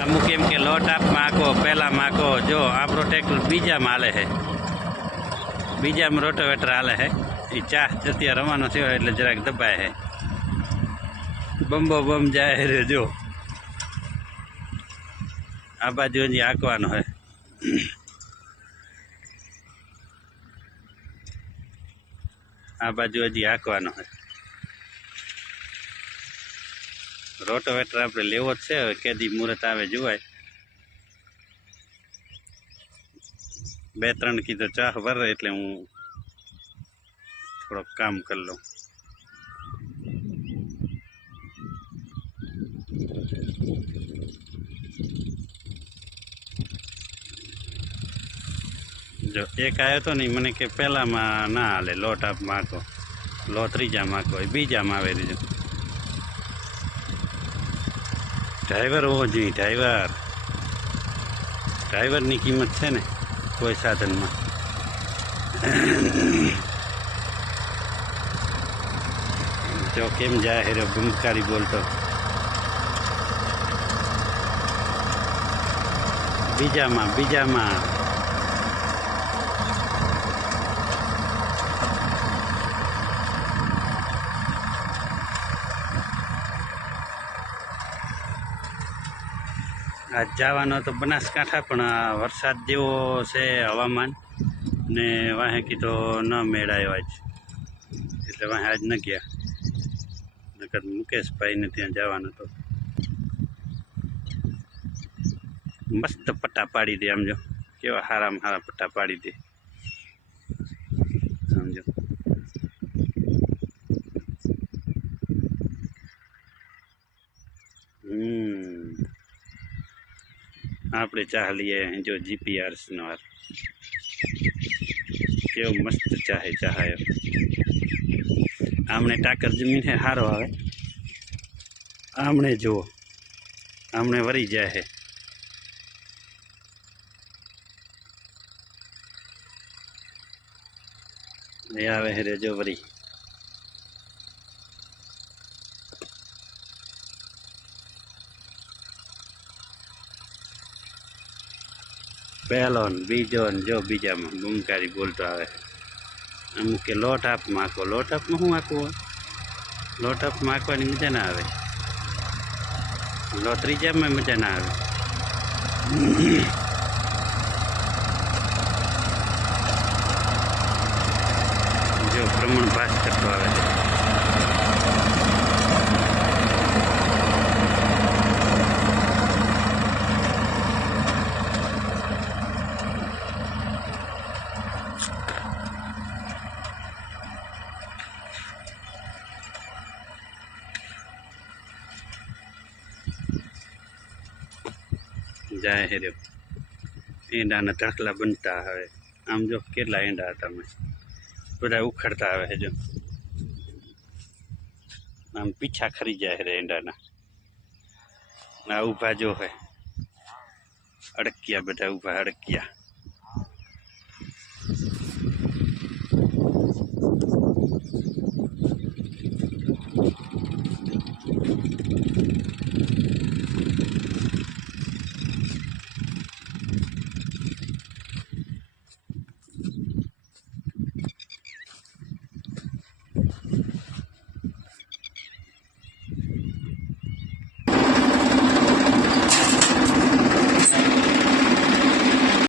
લોટ આપ માકો પહેલા માકો, જો આપણો ટ્રેક્ટર બીજામાં હાલે છે. બીજામાં રોટોવેટર હાલે છે. એ ચા જતી રવાનો થયો એટલે જરાક દબાય છે. બંબો બમ જાય રે, જો. આ બાજુ હજી હાંકવાનો છે. આ બાજુ હજી હાંકવાનો છે. રોટોવેટર આપણે લેવો જ છે. હવે કેદી મુહૂર્ત આવે જોવાય. બે ત્રણ કીધો ચાહ ભરે એટલે હું થોડોક કામ કરી લઉં. જો એક આવ્યો તો ને મને કે પહેલામાં ના હાલે, લોટ આપ માગો. લો ત્રીજા માકો એ બીજામાં આવે રીજો ડ્રાઈવર હોવો જોઈએ, ડ્રાઈવર. ડ્રાઈવરની કિંમત છે ને કોઈ સાધનમાં. જો કેમ જાય હેરો ગુમકારી બોલતો. બીજામાં બીજામાં. જવાનો તો બનાસકાંઠા, પણ આ વરસાદ જેવો છે હવામાન. ને વાહે કીધો ન મેળાયો આજ. એટલે વાહે આજ ન ગયા. નકર મુકેશભાઈને ત્યાં જવાનું તો. મસ્ત પટ્ટા પાડી દે, આમ જો. કેવા હારામાં હારા પટ્ટા પાડી દે. સમજો આપણે ચાહ લઈએ અહીં જો જીપીઆરસનો હાર કેવો મસ્ત ચાહે ચાહાયો આમણે ટાકર જમીન હે સારો આવે. આમણે જુઓ. આમણે વરી જાય હે. એ આવે હે રેજો વરી. પહેલો બીજો ને જો બીજામાં બૂમકારી બોલતો આવે. અમુક કે લોટ આપ માખો. લોટ આપમાં શું આખું લોટ આપ માખવાની મજા ના આવે. લો ત્રીજામાં મજા ના આવે. જો ભ્રમણ પાસ કરતો આવે. છે જાય હે રહ્યો ઈંડાના ઢાંકલા બનતા હવે આમ જો કેટલા ઈંડા હતા અમે. બધા ઉખાડતા આવે જો. આમ પીછા ખરી જાય હેરે ઈંડાના. આ ઊભા જો હે. અડકિયા બધા ઊભા અડકિયા